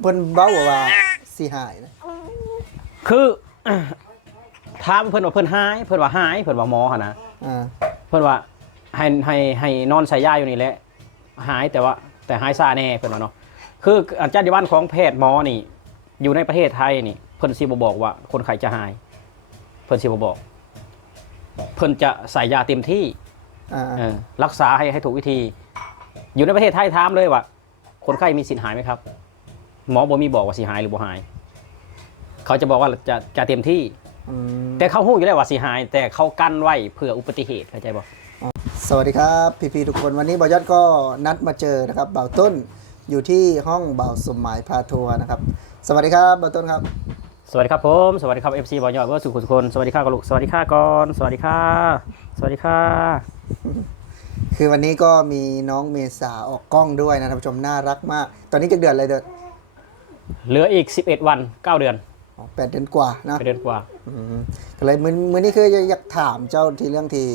เพิ่นเบ้าว่าสิหายนะคือถามเพิ่นว่าเพิ่นหายเพิ่นว่าหายเพิ่นว่าหมอหั่นนะเพิ่นว่าให้นอนใส่ยาอยู่นี่แหละหายแต่หายซาแน่เพิ่นว่าเนาะคืออาจารย์บ้านของแพทย์หมอนี่อยู่ในประเทศไทยนี่เพิ่นสิบ่บอกว่าคนไข้จะหายเพิ่นสิบ่บอกเพิ่นจะใส่ยาเต็มที่รักษาให้ถูกวิธีอยู่ในประเทศไทยถามเลยว่าคนไข้มีสิทธิ์หายไหมครับหมอบ่มีบอกว่าสิหายหรือบ่หายเขาจะบอกว่าจะเต็มที่แต่เขาฮู้อยู่แล้วว่าสิหายแต่เขากั้นไว้เพื่ออุบัติเหตุเข้าใจบ่สวัสดีครับพี่ๆทุกคนวันนี้บ่าวยอดก็นัดมาเจอนะครับบ่าวต้นอยู่ที่ห้องบ่าวสมหมายพาทัวร์นะครับสวัสดีครับบ่าวต้นครับสวัสดีครับผมสวัสดีครับ FC บ่าวยอดเพื่อสุขทุกคนสวัสดีค่ะกลูกสวัสดีค่ะก่อนสวัสดีค่ะสวัสดีค่ะคือวันนี้ก็มีน้องเมษาออกกล้องด้วยนะท่านผู้ชมน่ารักมากตอนนี้จะเดือนอะไรเดือนเหลืออีก11วัน9เดือน8 เดือนกว่านะ8 เดือนกว่าก็เลยมื้อนี้คืออยากถามเจ้าที่เรื่องที่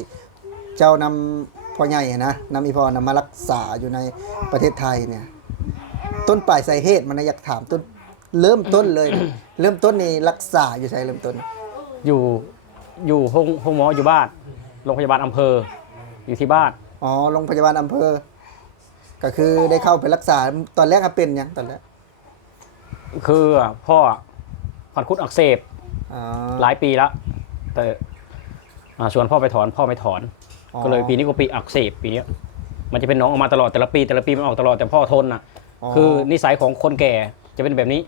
เจ้านำพ่อใหญ่นะนำอีพ่อนำมารักษาอยู่ในประเทศไทยเนี่ยต้นปลายสาเหตุมันอยากถามต้นเริ่มต้นเลย เริ่มต้นนี่รักษาอยู่ใช่เริ่มต้นอยู่ห้องหมออยู่บ้านโรงพยาบาลอำเภออยู่ที่บ้านอ๋อโรงพยาบาลอำเภอก็คือได้เข้าไปรักษาตอนแรกเป็นยังตอนแรกคือพ่อฟันคุดอักเสบหลายปีแล้วแต่ชวนพ่อไปถอนพ่อไม่ถอนก็เลยปีนี้ก็ปีอักเสบปีนี้มันจะเป็นน้องออกมาตลอดแต่ละปีมันออกตลอดแต่พ่อทนอ่ะคือนิสัยของคนแก่จะเป็นแบบนี้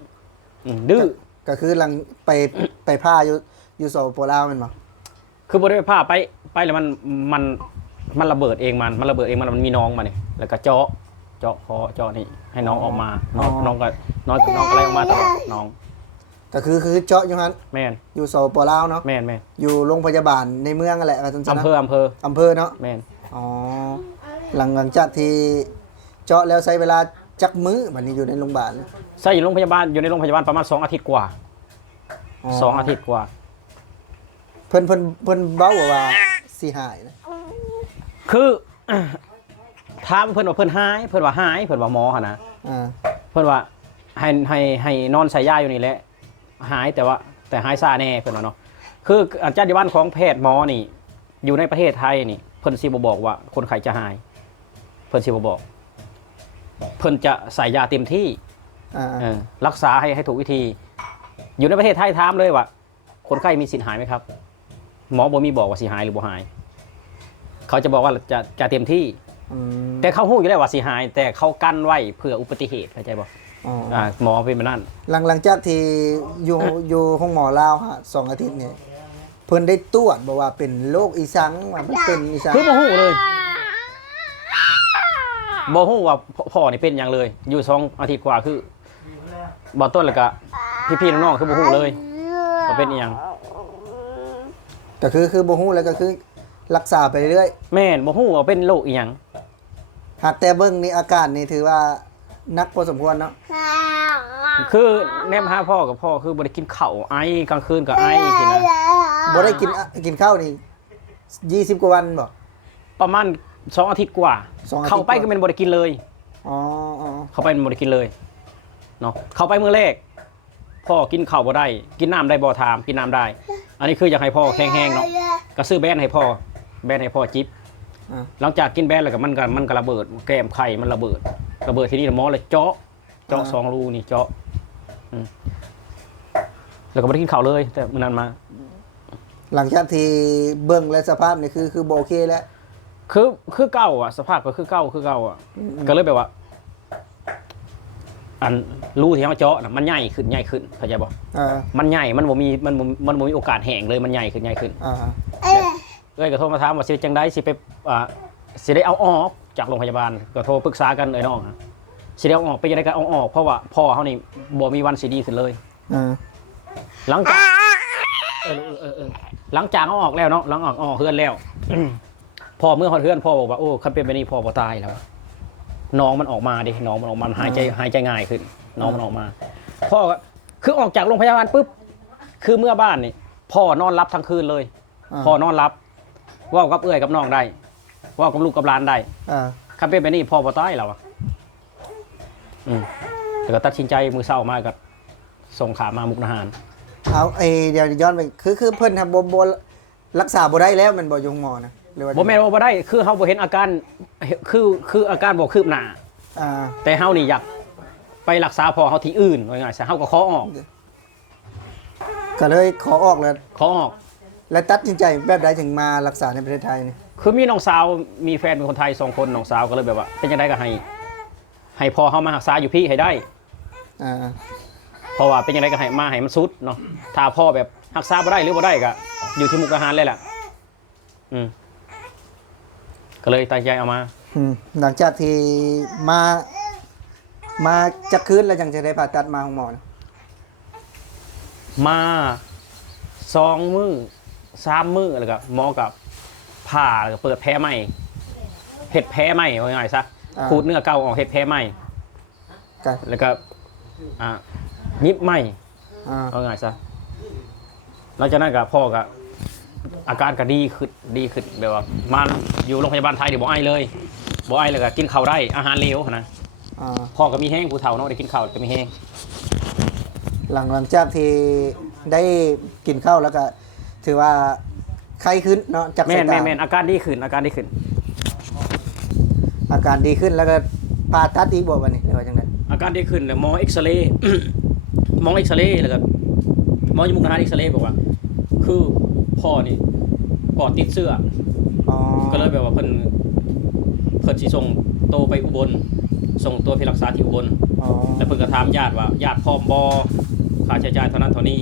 ดื้อก็คือหลังไปผ้าอยู่โซโปลาวมันหรอคือบริเวณผ้าไปแล้วมันระเบิดเองมันระเบิดเองมันมีน้องมาเนี่ยแล้วก็เจาะคอเจาะนี่ให้น้องออกมาน้องก็อะไรออกมาตลอดน้องก็คือเจาะอยู่ฮั่นแม่นอยู่โซโปลาวเนาะแม่นอยู่โรงพยาบาลในเมืองนั่นแหละอำเภอเนาะแม่นอ๋อหลังจากที่เจาะแล้วใช้เวลาจักมื้อบัดนี้อยู่ในโรงพยาบาลใช่อยู่ในโรงพยาบาลประมาณ2 อาทิตย์กว่า2 อาทิตย์กว่าเพิ่นเบ้าว่าสิหายนะคือถามเพิ่นว่าเพิ่นหายเพิ่นว่าหายเพิ่นว่าหมอหั่นนะเพิ่นว่าให้นอนใส่ยาอยู่นี่แหละหายแต่หายซาแน่เพิ่นว่าเนาะคืออาจารย์บ้านของแพทย์หมอนี่อยู่ในประเทศไทยนี่เพิ่นสิบ่บอกว่าคนไข้จะหายเพิ่นสิบ่บอกเพิ่นจะใส่ยาเต็มที่รักษาให้ถูกวิธีอยู่ในประเทศไทยถามเลยว่าคนไข้มีสิทธิ์หายไหมครับหมอบ่มีบอกว่าสิหายหรือบ่หายเขาจะบอกว่าจะเต็มที่แต่เขาฮู้อยู่แล้วว่าสิหายแต่เขากั้นไว้เพื่ออุบัติเหตุเข้าใจบ่หมอเป็นแบบนั้นหลังจากที่อยู่ห้องหมอลาวฮะ2 อาทิตย์นี่เพิ่นได้ตรวจบอกว่าเป็นโรคอีสังว่ามันเป็นอีสังคือบ่ฮู้เลยบ่ฮู้ว่าพ่อนี่เป็นอย่างเลยอยู่2 อาทิตย์กว่าคือบ่ต้นแล้วก็พี่ๆน้องๆคือบ่ฮู้เลยว่าเป็นอีหยังก็คือบ่ฮู้แล้วก็คือรักษาไปเรื่อยแม่นบ่ฮู้ว่าเป็นโรคอีหยังหากแต่เบิ่งนี่อาการนี่ถือว่านักพอสมควรเนาะคือแนมหาพ่อกับพ่อคือบ่ได้กินข้าวไอกลางคืนก็ไอสินะบ่ได้กินข้าวนี่20 กว่าวันบ่ประมาณ2 อาทิตย์กว่าเข้าไปก็เป็นบ่ได้กินเลยเข้าไปบ่ได้กินเลยเนาะเข้าไปมื้อแรกพ่อกินข้าวบ่ได้กินน้ำได้บ่ถามกินน้ำได้อันนี้คืออยากให้พ่อแห้งๆเนาะก็ซื้อแบนให้พ่อจิ๊บหลังจากกินแบนแล้วก็มันก็ระเบิดแก้มไข่มันระเบิดทีนี้หมอเลยเจาะ2 รูนี่เจาะแล้วก็ไม่ได้กินข้าวเลยแต่มื้อนั้นมาหลังจากที่เบิ่งและสภาพนี่คือบ่โอเคแล้วคือเก่าอ่ะสภาพก็คือเก่าอ่ะก็เลยแบบว่าอันรูที่เขาเจาะน่ะมันใหญ่ขึ้นเข้าใจบ่มันใหญ่มันบ่มีโอกาสแห้งเลยมันใหญ่ขึ้นก็โทรมาถามว่าสิจังได๋สิไปสิได้เอาออกจากโรงพยาบาลก็โทรปรึกษากันน้องสิได้เอาออกไปยังไงก็เอาออกเพราะว่าพ่อเขานี่บ่มีวันสิดีขึ้นเลยหลังจากหลังจากเอาออกแล้วเนาะหลังออกเฮือนแล้วพ่อเมื่อเฮือนพ่อบอกว่าโอ้คันเป็นแบบนี้พ่อบ่ตายแล้วน้องมันออกมาดิน้องมันออกมาหายใจง่ายขึ้นน้องมันออกมาพ่อคือออกจากโรงพยาบาลปุ๊บคือเมื่อบ้านนี่พ่อนอนรับทั้งคืนเลยพ่อนอนรับว่ากับเอื้อยกับน้องได้ว่ากับลูกกับหลานได้คันเป็นแบบนี้พ่อบ่ตายแล้ว แล้วก็ตัดสินใจมื้อเช้ามาก็ส่งขามามุกดาหาร เอาเดี๋ยวย้อนไปคือเพิ่นทำบ่รักษาบ่ได้แล้วมันบ่อยู่โรงหมอนะหรือว่า บ่แม่นว่าบ่ได้คือเฮาบ่เห็นอาการคืออาการบ่คืบหน้า อ่า แต่เฮานี่อยากไปรักษาพ่อเฮาที่อื่นว่าง่ายๆซะเฮาก็ขอออก ก็เลยขอออกแล้ว ขอออก และตัดสินใจแบบใดถึงมารักษาในประเทศไทยนี่ คือมีน้องสาวมีแฟนเป็นคนไทย2คนน้องสาวก็เลยแบบว่าเป็นจังได๋ก็ให้พ่อเฮามารักษาอยู่พี่ให้ได้ อ่า เพราะว่าเป็นจังได๋ก็ให้มาให้มันสุดเนาะถ้าพ่อแบบรักษาบ่ได้หรือบ่ได้ก็อยู่ที่มุกดาหารเลยล่ะก็เลยตัดใจเอามา หลังจากที่มาจะคืนแล้วยังจะได้ผ่าตัดมาของหมอนะ มา2 มื้อ3 มื้อแล้วก็หมอกับผ่าแล้วก็เปิดแผลใหม่เฮ็ดแผลใหม่ว่าง่ายๆซะขูดเนื้อเก่าออกเฮ็ดแผลใหม่ กัน แล้วก็ยิบใหม่ อ่า ว่าง่ายซะหลังจากนั้นก็พ่อก็อาการก็ดีขึ้นแบบว่ามาอยู่โรงพยาบาลไทยเดี๋ยวบ่ไอเลยบ่ไอแล้วก็กินข้าวได้อาหารเหลวนะ อ่า พ่อก็มีแห้งผู้เฒ่าเนาะได้กินข้าวก็มีแห้ง หลังจากที่ได้กินข้าวแล้วก็ถือว่าไข้ขึ้นเนาะจาก แม่ สายตา นอาการดีขึ้น อาการดีขึ้นแล้วก็ผ่าตัดอีกบ่วันนี้หรือว่าจังได อาการดีขึ้นแล้วหมอเอ็กซเรย์ หมอเอ็กซเรย์แล้วก็หมออยู่มุกดาหารเอ็กซเรย์บอกว่า คือพ่อนี่ปอดติดเชื้อ อ๋อ ก็เลยแบบว่าเพิ่นสิส่งโตไปอุบลส่งตัวไปรักษาที่อุบล อ๋อ แล้วเพิ่นก็ถามญาติว่าญาติพร้อมบ่ค่าใช้จ่ายเท่านั้นเท่านี้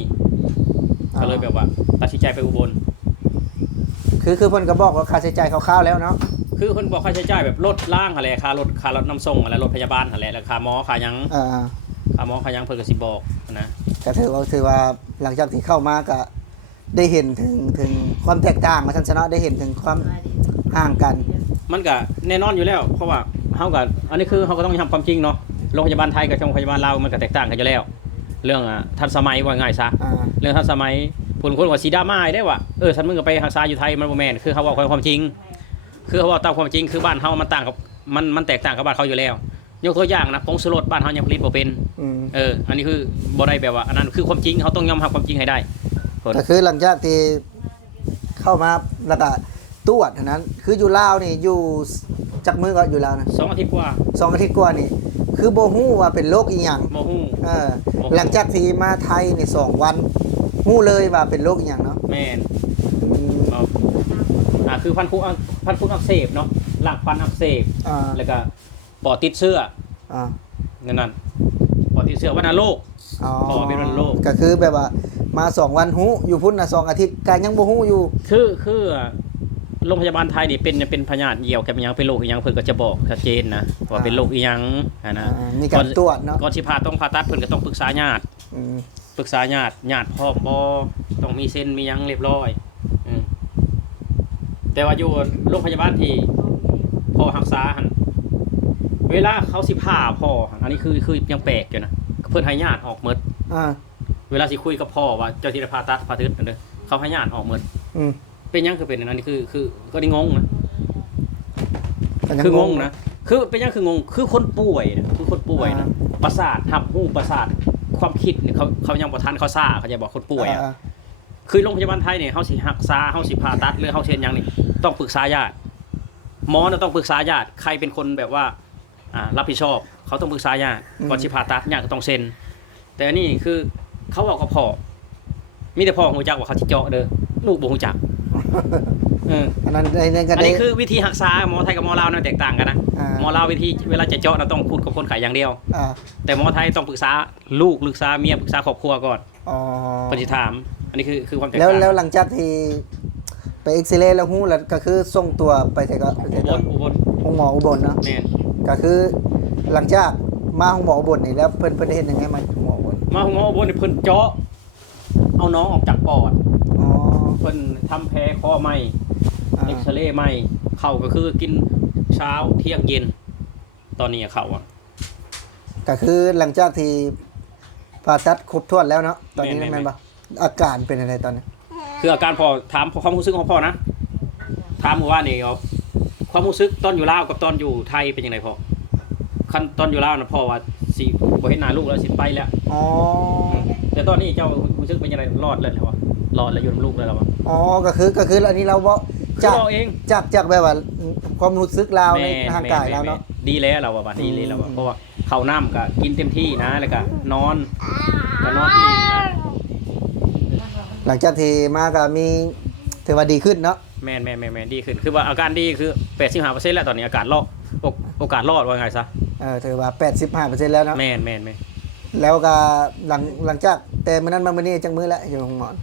ก็เลยแบบว่าตัดสินใจไปอุบล คือเพิ่นก็บอกว่าค่าใช้จ่ายคร่าวๆแล้วเนาะ คือเพิ่นบอกค่าใช้จ่ายแบบรถล่างอะไรค่ารถน้ำส่งอะไรรถพยาบาลอะไรแล้วค่าหมอค่าหยัง อ่า ค่าหมอค่าหยังเพิ่นก็สิบอกนะ ก็ถือว่าหลังจากที่เข้ามาก็ได้เห็นถึงความแตกต่างมาทันชนะได้เห็นถึงความห่างกัน มันก็แน่นอนอยู่แล้ว เพราะว่าเฮาก็อันนี้คือเฮาก็ต้องยอมความจริงเนาะโรงพยาบาลไทยกับโรงพยาบาลลาวมันก็แตกต่างกันอยู่แล้ว เรื่องทันสมัยว่าง่ายซะ อ่า เรื่องทันสมัยคนว่าสีดราม่าได้ว่าฉันมึงก็ไปรักษาอยู่ไทยมันบ่แม่นคือเขาบอกความจริง คือเขาบอกตามความจริงคือบ้านเฮามันต่างกับมันแตกต่างกับบ้านเขาอยู่แล้วยกตัวอย่างนะผงชูรสบ้านเฮายังผลิตบ่เป็น อืม อันนี้คือบ่ได้แบบว่าอันนั้นคือความจริงเขาต้องยอมรับความจริงให้ได้ผล ก็คือหลังจากที่เข้ามาแล้วก็ตรวจเท่านั้น คืออยู่ลาวนี่อยู่จักมือก็อยู่ลาวนะ 2 อาทิตย์กว่า 2 อาทิตย์กว่านี่ คือบ่ฮู้ว่าเป็นโรคอีหยัง บ่ฮู้ หลังจากที่มาไทยนี่2 วันฮู้เลยว่าเป็นโรคอีหยังเนาะ แม่น อืม คือพันธุ์อักเสบเนาะหลักฟันอักเสบ อ่า แล้วก็ปอดติดเชื้อ อ่า นั่นปอดติดเชื้อวัณโรค อ๋อ พอเป็นวัณโรค ก็คือแบบว่ามา2 วันฮู้อยู่พุ่นน่ะ2 อาทิตย์ก็ยังบ่ฮู้อยู่ คือโรงพยาบาลไทยนี่เป็นพยาธิเหี่ยวกับอีหยังเป็นโรคอีหยังเพิ่นก็จะบอกชัดเจนนะว่าเป็นโรคอีหยังนะ มีการตรวจเนาะ ก่อนสิผ่าต้องผ่าตัดเพิ่นก็ต้องปรึกษาญาติ อืม ปรึกษาญาติพร้อมบ่ต้องมีเซ็นมีหยังเรียบร้อยแต่ว่าอยู่โรงพยาบาลที่พ่อรักษาหั่นเวลาเขาสิผ่าพ่อหั่นอันนี้คือยังแปลกอยู่นะเพิ่นให้ญาติออกหมด อ่า เวลาสิคุยกับพ่อว่าเจ้าที่ได้ผ่าตัดผ่าทึดนั่นเด้อเขาให้ญาติออกหมด อืม เป็นหยังคือเป็นอันนี้คือก็ได้งงนะ ก็ยั คืองงนะคือเป็นหยังคืองงคือคนป่วยนะคือคนป่วยนะประสาทหับหูประสาทความคิดเนี่ยเขายังบ่ทันเขาซ่าเขาจะบอกคนป่วยอ่ะ อ่า คือโรงพยาบาลไทยเนี่ยเฮาสิรักษาเฮาสิผ่าตัดหรือเฮาเช่นหยังนี่ต้องปรึกษาญาติหมอน่ะต้องปรึกษาญาติใครเป็นคนแบบว่ารับผิดชอบเขาต้องปรึกษาญาติก่อนสิผ่าตัดญาติก็ต้องเซ็นแต่อันนี้คือเขาบอกกับพ่อมีแต่พ่อฮู้จักว่าเขาสิเจาะเด้อลูกบ่ฮู้จัก อันนั้นในก็ อัน ได้ นี้คือวิธีรักษาหมอไทยกับหมอลาวเนี่ยแตกต่างกันนะ อ่า หมอลาววิธีเวลาจะเจาะเราต้องพูดกับคนไข้อย่างเดียว อ่า แต่หมอไทยต้องปรึกษาลูกปรึกษาเมียปรึกษาครอบครัวก่อน อ๋อ ปฏิถาม อันนี้คือความแตก แล้ว ต่าง แล้วหลังจากที่ไปเอ็กซเรย์แล้วฮู้แล้วก็คือส่งตัวไปไสก็ไปไส อุบ ก็ ล ห้องหมออุบลเนาะ แม่น ก็คือหลังจากมาห้องหมออุบลนี่แล้วเพิ่นได้เฮ็ดยังไงมาห้องหมออุบล มาหมออุบลเนี่ยเพิ่นเจาะเอาน้องออกจากปอด อ๋อ เพิ่นทำแผลคอใหม่ อ่า เอ็กซเรย์ใหม่เข่าก็คือกินเช้าเที่ยงเย็น ตอนนี้เข่าอ่ะ ก็คือหลังจากที่ผ่าตัดครบถ้วนแล้วเนาะตอนนี้ แม่น แม่นบ่อาการเป็นอะไรตอนนี้ คืออาการพอถามความรู้สึกของพ่อนะถามว่านี่เอาความรู้สึกตอนอยู่ลาวกับตอนอยู่ไทยเป็นยังไงพ่อคันตอนอยู่ลาวนะพ่อว่า สิบ่เห็นหน้าลูกแล้วสิไปแล้ว อ๋อ แต่ตอนนี้เจ้ารู้สึกเป็นยังไงรอดแล้วเหรอวะรอดแล้วอยู่กับลูกแล้วเหรอวะ อ๋อก็คืออันนี้เราบ่ คือ จาก เราเอง จากแบบว่าความรู้สึกเราในทางกายเราเนาะ ดีแล้วเราว่าดีเลยเราว่าเพราะว่าข้าวน้ำก็กินเต็มที่นะแล้วก็นอนก็นอนอิ่มนะ หลังจากที่มาก็มีถือว่าดีขึ้นเนาะ แม่นดีขึ้นคือว่าอาการดีคือ85%แล้วตอนนี้อาการรอดโอกาสรอดว่าไงซะ ถือว่า 85%แล้วเนาะ แม่น แล้วก็หลังจากแต่มื้อนั้นมามื้อนี้จังมื้อแล้วอยู่โรงหมอน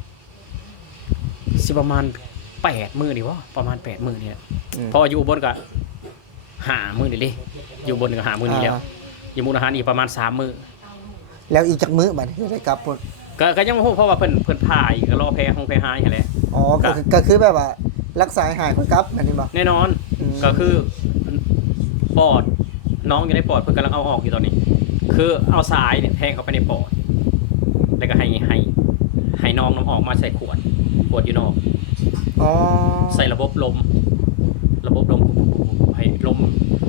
สิประมาณ8มื้อนี่วะประมาณ8มื้อนี่แหละ อืม เพออยู่บนก็5มื้อนี่เลยอยู่บนก็5มื้อนี้แล้วอยู่มุกดาหารอีกประมาณ3มื้อ แล้วอีกจักมื้อบัดนี้จะได้กลับพุ่น ก็ยังบ่ฮู้เพราะว่าเพิ่นผ่าอีกก็รอแพ้ห้องแพ้หายหั่นแหละ อ๋อก็คือแบบว่ารักษาให้หายค่อยกลับอันนี้บ่ แน่นอน อืม ก็คือปอดน้องอยู่ในปอดเพิ่นกำลังเอาออกอยู่ตอนนี้ คือเอาสายเนี่ยแทงเข้าไปในปอดแล้วก็ให้น้องน้ำออกมาใส่ขวดอยู่นอก อ๋อ ใส่ระบบลมให้ลม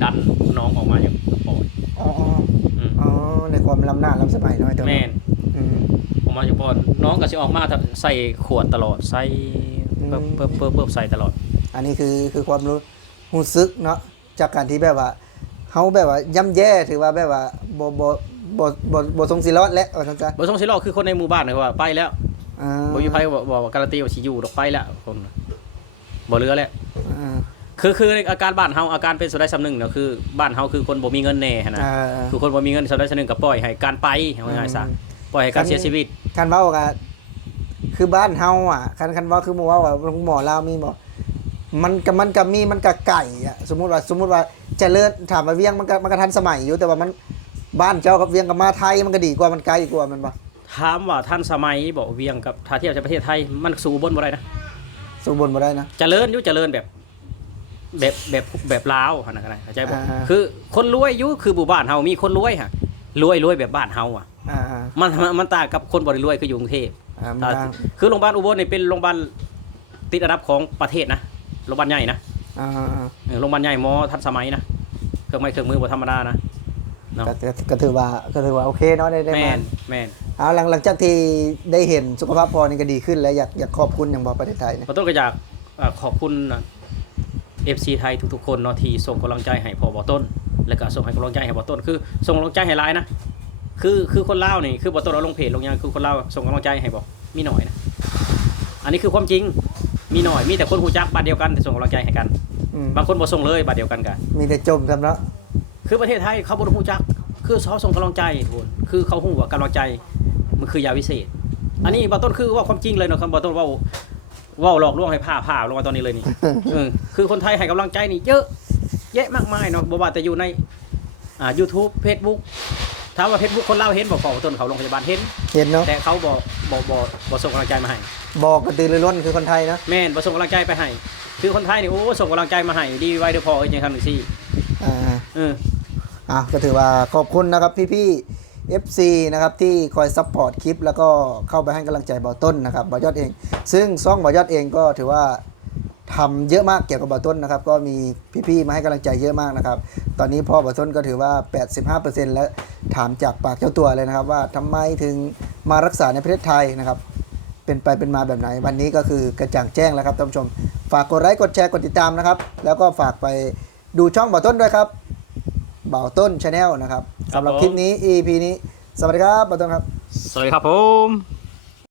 ดันน้องออกมาจากปอด อ๋อ อืม อ๋อในความล้ำหน้าล้ำสมัยน้อยตัว แม่น อืม ออกมาจากปอดน้องก็สิออกมาใส่ขวดตลอดใส่เปิบใส่ตลอด อันนี้คือความรู้สึกเนาะจากการที่แบบว่าเฮาแบบว่าย่ำแย่ถือว่าแบบว่าบ่ทรงสิรอดแล้วว่าซั่นซะ บ่ต้องสิรอคือคนในหมู่บ้านนะว่าไปแล้ว อ่า บ่มีไผบอกว่าการันตีว่าสิอยู่ดอกไปแล้วคนบ่เหลือแล้ว อ่า คืออาการบ้านเฮาอาการเป็นสุดได้สำนึงเนาะคือบ้านเฮาคือคนบ่มีเงินแน่หั้นนะ อ่า คือคนบ่มีเงินสุดได้สำนึงก็ปล่อยให้การไปเอาง่ายๆซะปล่อยให้การเสียชีวิต คันเว้าก็คือบ้านเฮาอ่ะคันเว้าคือหมู่ว่าหมอลาวมีบ่มันก็มีมันก็ไก่อ่ะสมมุติว่าเจริญถามว่าเวียงมันก็ทันสมัยอยู่แต่ว่ามันบ้านเจ้ากับเวียงกับมาไทยมันก็ดีกว่ามันไกลกว่ามันบ่ ถามว่าท่านสมัยบ่เวียงกับถ้าเทียบกับประเทศไทยมันสู้บนบ่ได้นะ สู้บนบ่ได้นะ เจริญอยู่เจริญแบบลาวหั่นน่ะก็ได้เข้าใจบ่ อ่า คือคนรวยอยู่คือหมู่บ้านเฮามีคนรวยฮะรวยแบบบ้านเฮาอ่ะ อ่า มันต่างกับคนบ่ได้รวยคืออยู่กรุงเทพ มันต่าง คือโรงพยาบาลอุบลนี่เป็นโรงพยาบาลติดอันดับของประเทศนะโรงพยาบาลใหญ่นะ อ่า โรงพยาบาลใหญ่หมอทันสมัยนะเครื่องไม้เครื่องมือบ่ธรรมดานะเนาะ ก็ถือว่าโอเคเนาะได้ แม่ มาน แม่น เอาหลังจากที่ได้เห็นสุขภาพพอนี่ก็ดีขึ้นแล้วอยากขอบคุณอย่างบอกประเทศไทยนะ ขอต้นก็อยากขอบคุณ FC ไทยทุกๆคนเนาะที่ส่งกำลังใจให้พอบ่ต้น แล้วก็ส่งให้กำลังใจให้บ่ต้นคือส่งกำลังใจให้หลายนะคือคนลาวนี่คือบ่ต้นเอาลงเพจลงหยังคือคนลาวส่งกำลังใจให้บ่มีหน่อยนะอันนี้คือความจริงมีหน่อยมีแต่คนฮู้จักบ้านเดียวกันแต่ส่งกำลังใจให้กัน อืม บางคนบ่ส่งเลยบ้านเดียวกันกัน มีแต่จมครับเนาะ คือประเทศไทยเขาบ่รู้จัก คือเขาส่งกำลังใจทุกคนคือเขาฮู้ว่ากำลังใจมันคือยาวิเศษ อันนี้บ่ต้นคือว่าความจริงเลยเนาะครับบ่ต้นเว้าหลอกลวงให้ผ้าลงมาตอนนี้เลยนี่ คือคนไทยให้กำลังใจนี่เยอะแยะมากมายเนาะบ่ว่าแต่อยู่ในYouTube Facebook ถามว่า Facebook คนลาวเห็นบ่พอต้นเขาโรงพยาบาลเห็น เห็นเนาะ แต่เขาบ่ส่งกำลังใจมาให้ บอกกระตือรือร้นคือคนไทยนะ แม่นบ่ส่งกำลังใจไปให้คือคนไทยนี่โอ้ส่งกำลังใจมาให้ดีไว้เด้อพ่อเอ้ยจังซั่นจังซี่ อ่า เออ ก็ถือว่าขอบคุณนะครับพี่FC นะครับที่คอยซัพพอร์ตคลิปแล้วก็เข้าไปให้กำลังใจบ่าวต้นนะครับบ่าวยอดเอง ซึ่งซ่องบ่าวยอดเองก็ถือว่าทำเยอะมากเกี่ยวกับบ่าวต้นนะครับก็มีพี่ๆมาให้กำลังใจเยอะมากนะครับตอนนี้พ่อบ่าวต้นก็ถือว่า 85% แล้วถามจากปากเจ้าตัวเลยนะครับว่าทำไมถึงมารักษาในประเทศไทยนะครับเป็นไปเป็นมาแบบไหนวันนี้ก็คือกระจ่างแจ้งแล้วครับท่านผู้ชมฝากกดไลค์กดแชร์กดติดตามนะครับแล้วก็ฝากไปดูช่องบ่าวต้นด้วยครับบ่าวต้น Channel นะครับสำหรับคลิปนี้ EP นี้สวัสดีครับบ่าวต้นครับ สวัสดีครับผม